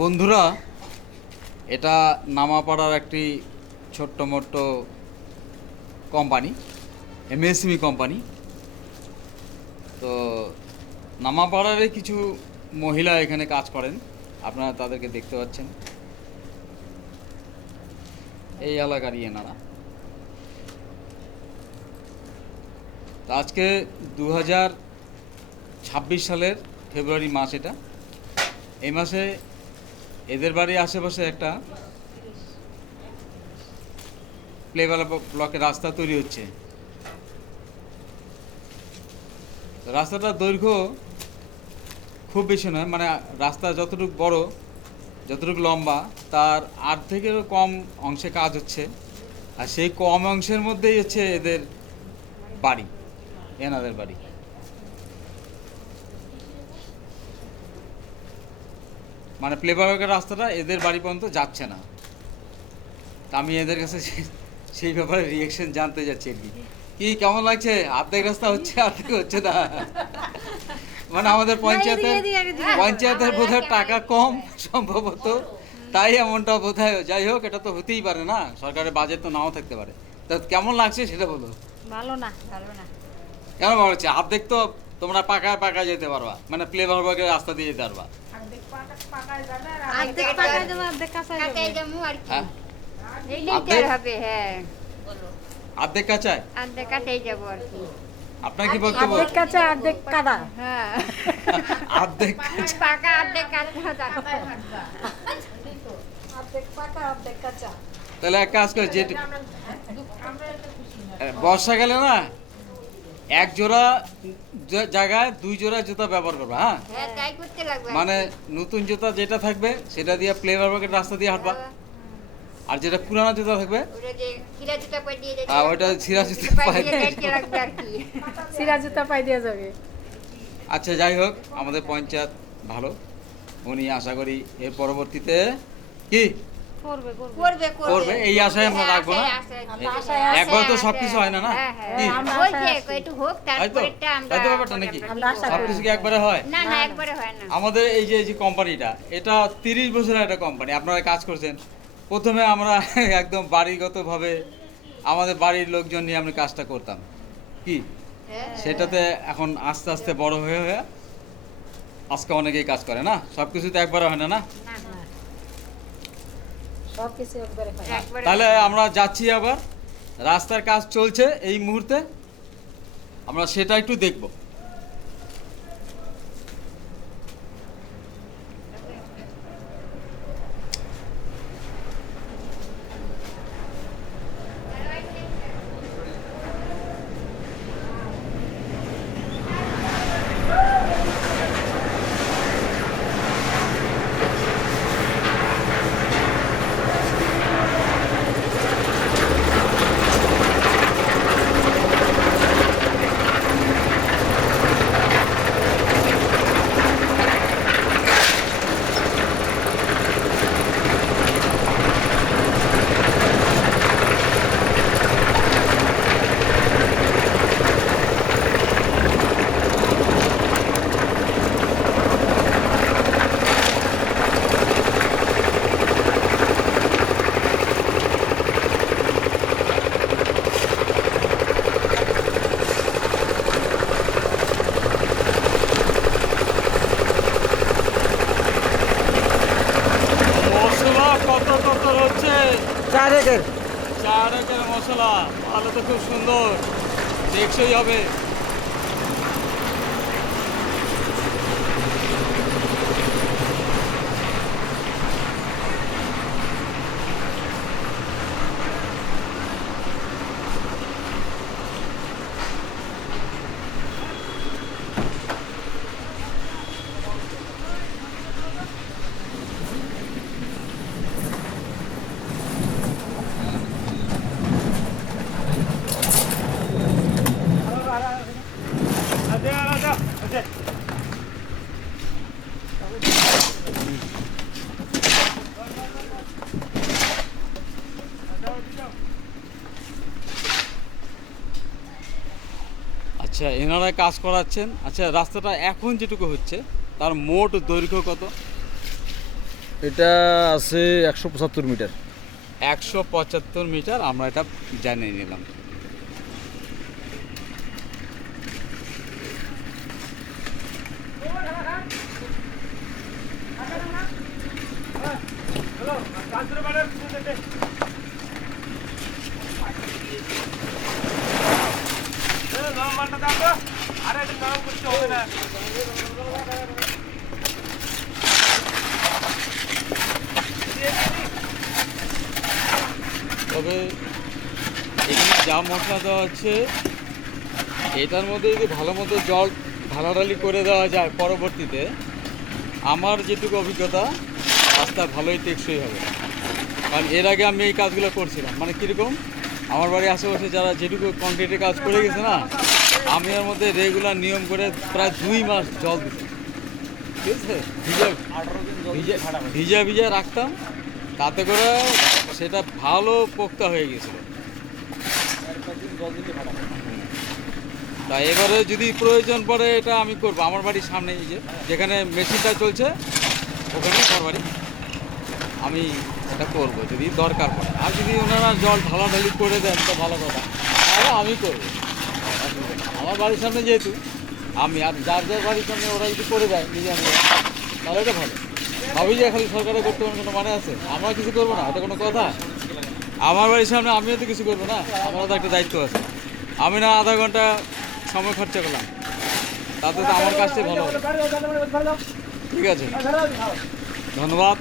বন্ধুরা, এটা নামাপাড়ার একটি ছোট্ট মোট্ট কোম্পানি, এমএসএমই কোম্পানি। তো নামাপাড়ারে কিছু মহিলা এখানে কাজ করেন, আপনারা তাদেরকে দেখতে পাচ্ছেন। এই এলাকারই এনারা। তো আজকে 2026 সালের ফেব্রুয়ারি মাস। এটা এই মাসে এদের বাড়ির আশেপাশে একটা প্লেবেলা ব্লকের রাস্তা তৈরি হচ্ছে। রাস্তাটার দৈর্ঘ্য খুব বেশি নয়, মানে রাস্তা যতটুকু বড়, যতটুকু লম্বা, তার থেকেও কম অংশে কাজ হচ্ছে। আর সেই কম অংশের মধ্যেই হচ্ছে এদের বাড়ি, এনাদের বাড়ি। মানে প্লেব্যাকের রাস্তাটা এদের বাড়ি পর্যন্ত যাচ্ছে না। তা আমি এদের কাছে সেই ব্যাপারে রিয়েকশন জানতে যাচ্ছি আর কি। কি কেমন লাগছে? অর্ধেক রাস্তা হচ্ছে, অর্ধেক হচ্ছে না। মানে আমাদের পঞ্চায়েতের বোধহয় টাকা কম সম্ভবত, তাই এমনটা বোধহয়। যাই হোক, এটা তো হতেই পারে না, সরকারের বাজেট তো নাও থাকতে পারে। তা কেমন লাগছে সেটা বলো। ভালো না, ভালো না। কেন ভালো হচ্ছে? অর্ধেক তো তোমরা পাকায় পাকায় যেতে পারবা, মানে প্লেব্যাকের রাস্তা দিয়ে যেতে পারবা। হ্যাঁ, অর্ধেক কাঁচায় আপনার কি বক্তব্য? অর্ধেক তাহলে এক কাজ করে, যে বর্ষাকালে না এক জোড়া জায়গায় 2 জোড়া জুতা ব্যবহার করবা। হ্যাঁ, মানে নতুন জুতা যেটা থাকবে সেটা দিয়ে প্লেব্যাকের রাস্তা দিয়ে হাঁটবা, আর যেটা পুরানো জুতা থাকবে ওইটা সিরা জুতা পাই দিয়ে যাবে। আচ্ছা, যাই হোক, আমাদের পঞ্চায়েত ভালো, উনি আশা করি এর পরবর্তীতে কি করবে এই আশায় আমরা রাখবো না। একবার তো সবকিছু হয় না, না কি? তাই তো ব্যাপারটা নাকি? সবকিছু কি একবারে হয়? আমাদের এই যে কোম্পানিটা, এটা 30 বছরের একটা কোম্পানি। আপনারা কাজ করছেন। প্রথমে আমরা একদম বাড়িগতভাবে আমাদের বাড়ির লোকজন নিয়ে আমরা কাজটা করতাম, কি সেটাতে এখন আস্তে আস্তে বড় হয়ে হয়ে আজকে অনেকেই কাজ করে। না, সব কিছু তো একবারে হয় না, না? তাহলে আমরা যাচ্ছি, আবার রাস্তার কাজ চলছে এই মুহূর্তে, আমরা সেটা একটু দেখব। কত কত হচ্ছে? 4 একর। 4 একর মশলা, তাহলে তো খুব সুন্দর, টেকসই হবে। আচ্ছা, এনারা কাজ করাচ্ছেন। আচ্ছা, রাস্তাটা এখন যেটুকু হচ্ছে তার মোট দৈর্ঘ্য কত? এটা আছে 175 মিটার। 175 মিটার, আমরা এটা জানিয়ে নিলাম। তবে এখানে যা মশলা দেওয়া হচ্ছে এটার মধ্যে যদি ভালো মতো জল ঢালাঢালি করে দেওয়া যায় পরবর্তীতে, আমার যেটুকু অভিজ্ঞতা রাস্তা ভালোই টেকসই হবে। কারণ এর আগে আমি এই কাজগুলো করছিলাম, মানে কীরকম, আমার বাড়ির আশেপাশে যারা যেটুকু কংক্রিটের কাজ করে গেছে না, আমি এর মধ্যে রেগুলার নিয়ম করে প্রায় 2 মাস জল দিতাম, ঠিক আছে, ভিজা ভিজা রাখতাম, তাতে করে সেটা ভালো পোক্তা হয়ে গেছিলো। তা এবারে যদি প্রয়োজন পড়ে এটা আমি করবো। আমার বাড়ির সামনে এই যেখানে মেশিনটা চলছে ওখানে আমার বাড়ি, আমি এটা করবো যদি দরকার পড়ে। আর যদি ওনারা জল ঢালাঢালি করে দেন তো ভালো কথা, তাহলে আমি করবো, অসুবিধা নেই। আমার বাড়ির সামনে যেহেতু আমি, আর যার যার বাড়ির সামনে ওরা যদি করে দেয় নিজে আমি, তাহলে এটা ভালো। ভাবি যে খালি সরকারের করতে কোনো মানে আছে, আমরা কিছু করবো না, এটা কোনো কথা? আমার বাড়ির সামনে আমিও তো কিছু করবো না, আমারও তো একটা দায়িত্ব আছে। আমি না আধা ঘন্টা সময় খরচা করলাম, তাতে তো আমার কাজটাই ভালো হবে। ঠিক আছে, ধন্যবাদ।